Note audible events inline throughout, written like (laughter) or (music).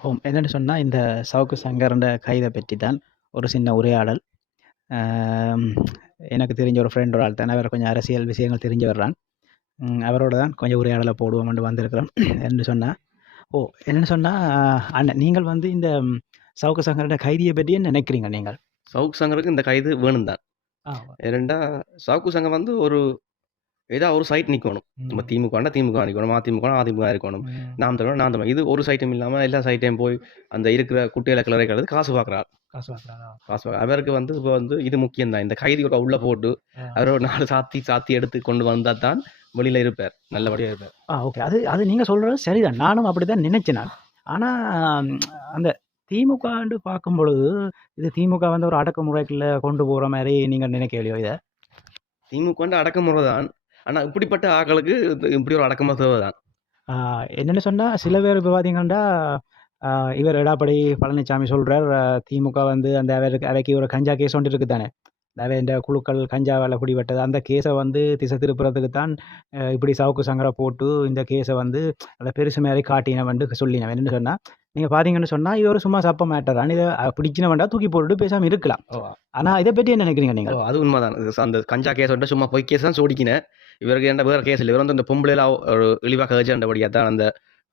ஓம். என்னன்னு சொன்னா, இந்த சவுக்கு சங்கர்ன்ற கைத பற்றி தான் ஒரு சின்ன உரையாடல். எனக்கு தெரிஞ்ச ஒரு ஃப்ரெண்ட் ஒரு ஆள் தான். அவர் கொஞ்சம் அரசியல் விஷயங்கள் தெரிஞ்சவர் தான். ம் அவரோட தான் கொஞ்சம் உரையாடல போடுவோம்ன்னு வந்திருக்கிறோம். (clears throat) என்று சொன்னா, ஓ என்னன்னு சொன்னா, அண்ணன் நீங்கள் வந்து இந்த சவுக்கு சங்கர்ன்ற கைதிய பற்றி என்ன நினைக்கிறீங்க நீங்கள்? சவுக்கு சங்கருக்கு இந்த கைது வேணும் தான். ஏனெண்டா, சவுக்கு சங்கர் வந்து ஒரு ஏதா ஒரு சைட் நிக்கணும். நம்ம ம். திமுகன்னா திமுக நிக்கணும். அதிமுகனா அதிமுக இருக்கணும். நாம் தமிழர்னா நாம் தமிழர். இது ஒரு சைட்டும் இல்லாம எல்லா சைட்டையும் போய் அந்த இருக்கிற குட்டையில கிளறி கலந்து காசு பார்க்குறார். காசு வாங்குறாரா? காசு பார்க்க அவருக்கு வந்து இப்ப வந்து இது முக்கியம் தான். இந்த கைதியோட உள்ள போட்டு. அவர ஒரு 4 சாத்தி சாத்தி எடுத்து கொண்டு வந்தா தான் வெளியில இருப்பார். நல்லபடியா இருப்பார். ஆ ஓகே. அது அது நீங்க சொல்றது சரிதான். நானும் அப்படித்தான் நினைச்சேன் நான். ஆனா அந்த திமுகன்னு பார்க்கும்பொழுது, இது திமுக வந்து ஒரு அடக்குமுறைக்குள்ள கொண்டு போற மாரி நீங்க நினைக்கலையோ இத? திமுக வந்து அடக்குமுறை தான். ஆனால் இப்படிப்பட்ட ஆட்களுக்கு இப்படி ஒரு அடக்கமாக தேவை தான். என்னென்னு சொன்னால் சில பேர் இப்ப பார்த்தீங்கன்னா, இவர் எடப்பாடி பழனிசாமி சொல்கிறார் திமுக வந்து அந்த அவருக்கு அவைக்கு ஒரு கஞ்சா கேஸ் ஒன்று இருக்குது தானே. அவை இந்த குழுக்கள் கஞ்சாவால பிடிபட்டது. அந்த கேஸ வந்து திசை திருப்புறதுக்கு தான் இப்படி சவுக்கு சங்கர போட்டு இந்த கேஸ வந்து அத பெருசு மாரி காட்டினவன்ட்டு சொல்லினவன். என்னன்னு சொன்னா, நீங்க பார்த்தீங்கன்னு சொன்னா, இது ஒரு சும்மா சப்ப மேட்டர் தான். இத பிடிச்சினவன்டா தூக்கி போட்டுட்டு பேசாம இருக்கலாம். ஓ. ஆனா இத பத்தி என்ன நினைக்கிறீங்க ஓ நீங்க? அது உண்மதான். அந்த கஞ்சா கேஸ் வந்து சும்மா பொய் கேஸ் தான் சோடிக்கின. இவருக்கு ஏன்டா வேற கேஸ் இல்ல. இவர் வந்து அந்த பொம்பளையில ஒரு இழிவா கதைச்சண்டபடியா தான் அந்த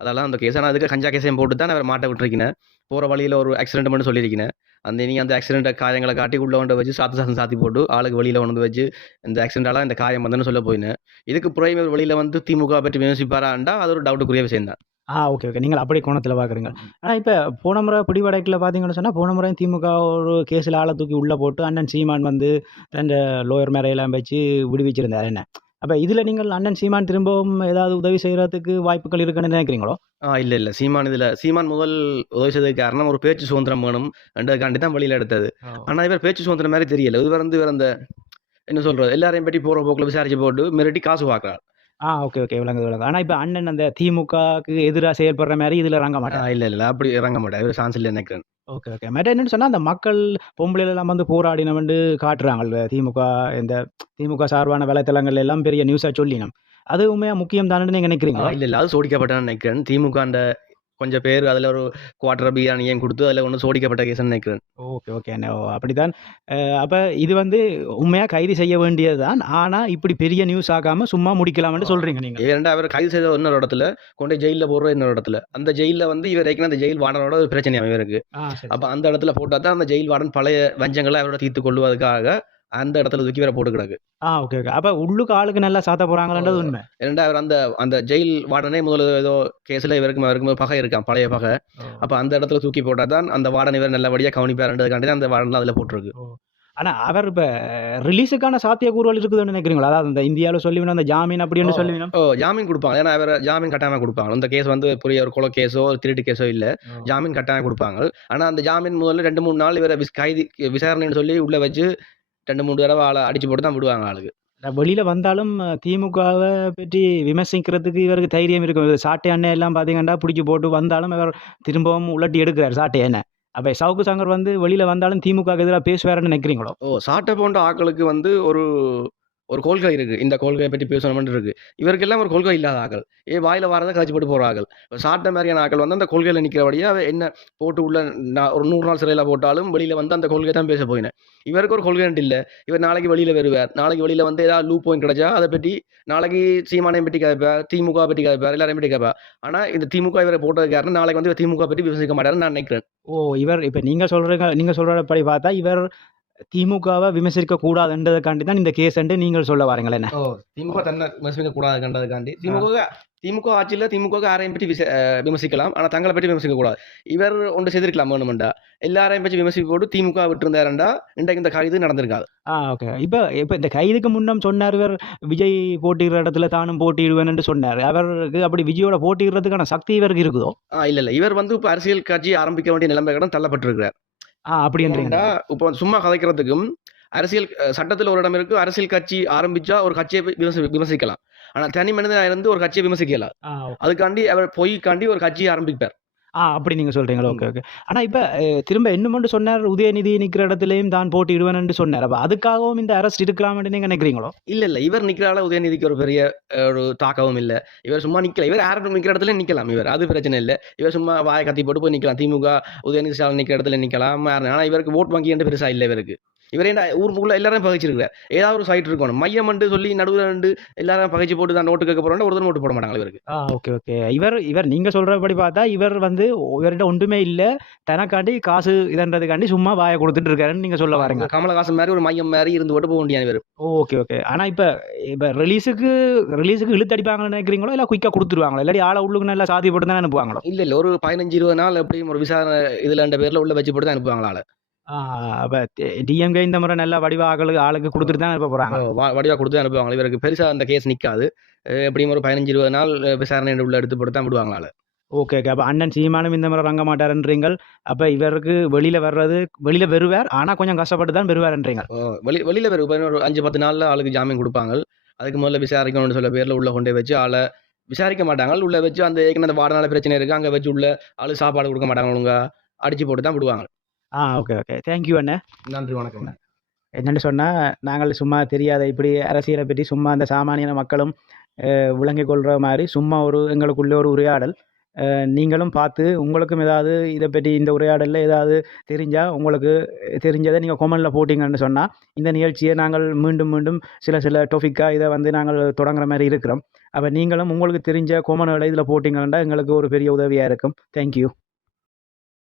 அதெல்லாம் அந்த கேஸ். ஆனா அதுக்கு கஞ்சா கேஸையும் போட்டு தான் அவர மாட்ட விட்டுருக்கின. போற வழியில ஒரு ஆக்சிடென்ட் மட்டும் சொல்லியிருக்கின. அந்த நீங்க அந்த ஆக்சிடென்ட் காயங்கள காட்டி உள்ள கொண்டு வச்சு சாத்து சாத்து சாத்தி போட்டு ஆளுக்கு வெளியில கொண்டு வந்து வச்சு இந்த ஆக்சிடென்டால இந்த காயம் வந்ததுன்னு சொல்ல போயின. இதுக்கு பிறகு இவர் வெளியில வந்து திமுக பற்றி விமர்சிப்பாராண்டா அது ஒரு டவுட்டுக்குரிய விஷயம் தான். ஆ ஓகே, ஓகே. நீங்க அப்படி கோணத்துல பார்க்குறீங்க. ஆனா இப்ப போன முறை பிடிவடைக்குல பார்த்தீங்கன்னு சொன்னா, போன முறையும் திமுக ஒரு கேஸ்ல ஆள தூக்கி உள்ள போட்டு அண்ணன் சீமான் வந்து அந்த லோயர் மேரையெல்லாம் வச்சு விடுவிச்சிருந்தார் என்ன. அப்ப இதுல நீங்கள் அண்ணன் சீமான் திரும்பவும் ஏதாவது உதவி செய்றதுக்கு வாய்ப்புகள் இருக்குன்னு நினைக்கிறீங்களோ? ஆ இல்ல, இல்ல. சீமான் இதுல சீமான் முதல் உதவி செய்ததுக்கு காரணம் ஒரு பேச்சு சுதந்திரம் வேணும் என்றதுக்காண்டி தான் வெளியில எடுத்தது. ஆனா இவர் பேச்சு சுதந்திரம் மாரி தெரியல. இவர் வந்து இவர் அந்த என்ன சொல்றது, எல்லாரையும் பற்றி போற போக்குல விசாரிச்சு போட்டு மிரட்டி காசு பார்க்கிறார். ஆ ஓகே, ஓகே. விளங்குது, விளங்குது. ஆனா இப்ப அண்ணன் அந்த திமுகக்கு எதிரா செயல்படுற மாரி இதுல இறங்க ஆ மாட்டார். இல்ல, இல்ல. அப்படி இறங்க மாட்டார். இவர் சான்ஸ் இல்லன்னு நினைக்கிறேன். Okay, okay. மற்ற என்னன்னு சொன்னா, அந்த மக்கள் பொம்பளைகள் எல்லாம் வந்து போராடினவன்ட்டு காட்டுறாங்கள்ல. திமுக இந்த திமுக சார்பான வேலைத்தளங்கள் எல்லாம் பெரிய நியூஸா சொல்லினோம். அது உண்மையா முக்கியம் தானேன்னு நீங்க ஆ நினைக்கிறீங்களா? இல்ல, இல்ல. அது சோடிக்கப்பட்டதுன்னு நினைக்கிறேன். திமுக அந்த கொஞ்சம் பேர் அதுல ஒரு குவார்டர் பிரியாணியும் குடுத்து அதுல ஒண்ணும் சோடிக்கப்பட்ட கேஸ்ன்னு நினைக்கிறேன். Okay, okay. ஓ அப்படித்தான். அ அப்ப இது வந்து உண்மையா கைது செய்ய வேண்டியது தான். ஆனா இப்படி பெரிய நியூஸ் ஆக்காம சும்மா முடிக்கலாம்னு சொல்றீங்க நீங்க. ஏன்டா அவர் கைது செய்த இன்னொரு இடத்துல, கொண்டு ஜெயில்ல போடுற இன்னொரு இடத்துல. அந்த ஜெயில்ல வந்து இவர் ஏற்கனவே அந்த ஜெயில் வார்டனோட ஒரு. ஆ சரி. அப்ப அந்த இடத்துல போட்டா தான் அந்த ஜெயில் வார்டன் பழைய வஞ்சங்கள அவரோட தீர்த்துக் கொள்வதற்காக அந்த இடத்துல தூக்கி இவர போட்டு கிடக்கு. ஆ ஓகே, ஓகே. அப்ப உள்ளுக்கு ஆளுக்கு நல்லா சாத்த போறாங்கன்றது உண்மை. ஏன்டா அவர் அந்த அந்த ஜெயில் வார்டனே முதல்ல ஏதோ கேஸ்ல இவருக்கும் அவருக்கும் பகை இருக்காம். பழைய பகை. அப்ப அந்த இடத்துல தூக்கி போட்டா தான் அந்த வார்டன் இவர் நல்லபடியா கவனிப்பாருன்றதுக்காண்டி அந்த வார்டன்லாம் அதுல போட்டுருக்கு. ஆனா அவர் இப்ப ரிலீஸுக்கான சாத்தியக்கூறுகள் இருக்குதுன்னு நினைக்கிறீங்களா? அதாவது இந்த இந்தியாவுல சொல்லிவினோம் அந்த ஜாமீன். அப்படின்னு சொல்லிவினோம். ஓ ஜாமீன் குடுப்பாங்க. ஏன்னா இவர ஜாமீன் கட்டாயமா குடுப்பாங்க. இந்த கேஸ் வந்து பெரிய ஒரு கொலை கேஸோ, ஒரு திருட்டு கேஸோ இல்ல. ஜாமீன் கட்டாயம் குடுப்பாங்க. ஆனா அந்த ஜாமீன் முதல்ல 2, 3 நாள் இவர விஸ் கைதி விசாரணைன்னு சொல்லி உள்ள வச்சு 2, 3 தடவ ஆள அடிச்சு போட்டு தான் விடுவாங்க ஆளுக்கு. வெளியில வந்தாலும் திமுகவ பற்றி விமர்சிக்கிறதுக்கு இவருக்கு தைரியம் இருக்கும். இவர் சாட்டை அண்ணன் எல்லாம் பார்த்தீங்கன்னா, புடிச்சு போட்டு வந்தாலும் அவர் திரும்பவும் உலட்டி எடுக்கிறார் சாட்டை அண்ணன். அப்ப சவுக்கு சங்கர் வந்து வெளியில வந்தாலும் திமுகவுக்கு எதிரா பேசுவாருன்னு நினைக்கிறீங்களோ? ஓ சாட்ட போன்ற ஆட்களுக்கு வந்து ஒரு ஒரு கொள்கை இருக்குது இந்த கொள்கையை பற்றி பேசணும்னு இருக்குது இவருக்கெல்லாம் ஒரு கொள்கை இல்லாத ஆக்கள் ஏ வாயில் வாரத கதைச்சு போட்டு போற ஆட்கள். சாப்பிட்ட மாதிரியான ஆட்கள் வந்து அந்த கொள்கையில் நிற்கிறபடியாக என்ன போட்டு உள்ள நான் ஒரு நூறு நாள் சிறையில் போட்டாலும் வெளியில் வந்து அந்த கொள்கை தான் பேச போயினேன் இவருக்கு ஒரு கொள்கைன்ட்டு இல்லை இவர் நாளைக்கு வெளியில் வருவார். நாளைக்கு வெளியில் வந்து ஏதாவது லூ பாயிண்ட் கிடைச்சா அதை பற்றி நாளைக்கு சீமானையும் பற்றி கேட்பார் திமுக பற்றி கேட்பார் எல்லாரையும் பற்றி கேட்பார். ஆனால் இந்த திமுக இவரை போட்டதுக்கு நாளைக்கு வந்து திமுக பற்றி விமர்சிக்க மாட்டார்னு நான் நினைக்கிறேன். ஓ இவர் இப்ப நீங்க நீங்கள் சொல்கிற படி பார்த்தா இவர் திமுகவ விமர்சிக்க கூடாதுன்றதுக்காண்டி தான் இந்த கேஸ்ன்ட்டு நீங்கள் சொல்ல வாரீங்களா என்ன? ஓ திமுக தன்னை விமர்சிக்க கூடாதுன்றதுக்காண்டி திமுக திமுக ஆட்சியில திமுக யாரையும் பற்றி விமர்சிக்கலாம். ஆனா தங்கள பற்றி விமர்சிக்க கூடாது. இவர் ஒன்று செய்திருக்கலாம் வேணுமெண்டா. எல்லாரையும் பற்றி விமர்சிக்க போட்டு திமுக விட்டிருந்தாருண்டா, இன்றைக்கு இந்த கைது நடந்திருக்காது. ஆ ஓகே. இப்ப இப்ப இந்த கைதுக்கு முன்னம் சொன்னார் இவர் விஜய் போட்டியிடுற இடத்துல தானும் போட்டியிடுவேன்னு சொன்னாரு. அவருக்கு அப்படி விஜயோட போட்டியிடுறதுக்கான சக்தி இவருக்கு இருக்குதோ? ஆ இல்ல, இல்ல. இவர் வந்து இப்ப அரசியல் கட்சி ஆரம்பிக்க வேண்டிய நிலைமைக்கு தான் தள்ளப்பட்டிருக்கிறார். ஆ அப்படின்றீங்க. ஏன்டா இப்போ சும்மா கதைக்கிறதுக்கும் அரசியல் சட்டத்துல ஒரு இடம் இருக்கு. அரசியல் கட்சி ஆரம்பிச்சா ஒரு கட்சிய விமர்சி விமர்சிக்கலாம். ஆனா தனி மனிதனா இருந்து ஒரு கட்சிய விமர்சிக்க இயலாது. ஆ ஓகே. அதுக்காண்டி அவர் பொய்க்காண்டி ஒரு கட்சிய ஆரம்பிப்பார். ஆ அப்படி நீங்க சொல்றீங்களா? Okay okay. ஆனா இப்ப திரும்ப இன்னும் சொன்னார்? உதயநிதி நிக்கிற இடத்துலயும் தான் போட்டியிடுவேன்னு சொன்னார். அப்ப அதுக்காகவும் இந்த அரெஸ்ட் இருக்கலாம்னு நீங்க நினைக்கிறீங்களோ? இல்ல இல்ல. இவர் நிக்கிறால உதயநிதிக்கு ஒரு பெரிய ஒரு தாக்கமும் இல்ல. இவர் சும்மா நிக்கல. இவர் யாரும் நிக்கிற இடத்துல நிக்கலாம். இவர். அது பிரச்சனை இல்ல. இவர் சும்மா வாயை கத்தி போட்டு போய் நிக்கலாம். திமுக உதயநிதி ஸ்டாலின் நிக்கிற இடத்துல நிக்கலாம். யாரு- ஆனா இவருக்கு ஓட் வங்கி என்று பெருசா இல்ல இவருக்கு. இவர் என்ன ஊருக்குள்ள எல்லாரும் பகைச்சிருக்காரு ஏதாவது ஒரு சைட் இருக்கணும். மையம் என்று சொல்லி நடுவில் ரெண்டு எல்லாரும் பகைச்சு போட்டு தான் நோட்டு கேட்க போறோம் ஒருத்தர் நோட்டு போட மாட்டாங்க இவருக்கு. ஆ ஓகே ஓகே இவர் இவர் நீங்க சொல்றபடி பார்த்தா இவர் வந்து இவர்கிட்ட ஒன்றுமே இல்ல. தனக்காண்டி காசு இதன்றதுக்காண்டி சும்மா வாயை கொடுத்துட்டு இருக்காருன்னு நீங்க சொல்ல வரீங்க. கமலஹாசன் மாதிரி ஒரு மையம் மாதிரி இருந்து போட்டு போக முடியாது இவர். ஓகே ஓகே ஆனா இப்ப இப்ப ரிலீஸுக்கு ரிலீஸுக்கு இழுத்தடிப்பாங்கன்னு நினைக்கிறீங்களோ இல்ல குயிக்கா கொடுத்துருவாங்களோ? இல்லாட்டி ஆளை உள்ளுக்கு நல்லா சாதி போட்டு தான் அனுப்புவாங்களோ இல்ல இல்ல. ஒரு பதினஞ்சு இருபது நாள் எப்படியும் ஒரு விசாரணை இதுல என்ற பேர்ல உள்ள வச்சு போட்டு தான் அனுப்புவாங்களா அப்ப டிஎம்கே இந்த முறை நல்லா வடிவ ஆளுக்கு கொடுத்துட்டு தான் அனுப்ப போறாங்க. வ- வடிவா கொடுத்து தான் அனுப்புவாங்க இவருக்கு பெருசா அந்த கேஸ் நிக்காது. அஹ் எப்படியும் ஒரு பதினஞ்சு இருபது நாள் விசாரணை உள்ள எடுத்து போட்டு தான் விடுவாங்களா ஆளை. Okay okay. அப்ப அண்ணன் சீமானும் இந்த முறை ரங்க மாட்டாருன்றீங்கள் அப்ப இவருக்கு வெளியில வர்றது வெளியில வருவார் ஆனா கொஞ்சம் கஷ்டப்பட்டு தான் வருவாருன்றீங்க ஓ, வெளி வெளியில ஒரு அஞ்சு பத்து நாள்ல ஆளுக்கு ஜாமீன் கொடுப்பாங்க. அதுக்கு முதல்ல விசாரிக்கணும்னு சொல்ல பேர்ல உள்ள கொண்டு வச்சு ஆளை விசாரிக்க மாட்டாங்க. உள்ள வச்சு அந்த ஏற்கனவே அந்த வாடனால பிரச்சனை இருக்கு. அங்க வச்சு உள்ள ஆளு சாப்பாடு கொடுக்க மாட்டாங்க ஒழுங்கா. அடிச்சு போட்டு தான் விடுவாங்க. ஆ ஓகே ஓகே தேங்க்யூ அண்ணன் நன்றி வணக்கம் என்னென்னு சொன்னால் நாங்கள் சும்மா தெரியாத இப்படி அரசியலை பற்றி சும்மா அந்த சாமானிய மக்களும் விளங்கிக் கொள்கிற மாதிரி சும்மா ஒரு எங்களுக்குள்ளே ஒரு உரையாடல். நீங்களும் பார்த்து உங்களுக்கும் ஏதாவது இதை பற்றி இந்த உரையாடலில் ஏதாவது தெரிஞ்சால் உங்களுக்கு தெரிஞ்சதை நீங்கள் கொமெண்டில் போட்டிங்கன்னு சொன்னால் இந்த நிகழ்ச்சியை நாங்கள் மீண்டும் மீண்டும் சில சில டொபிக்காக இதை வந்து நாங்கள் தொடங்குற மாதிரி இருக்கிறோம். அப்போ நீங்களும் உங்களுக்கு தெரிஞ்ச கொமெண்ட்களை இதில் போட்டிங்கன்னா எங்களுக்கு ஒரு பெரிய உதவியாக இருக்கும். தேங்க்யூ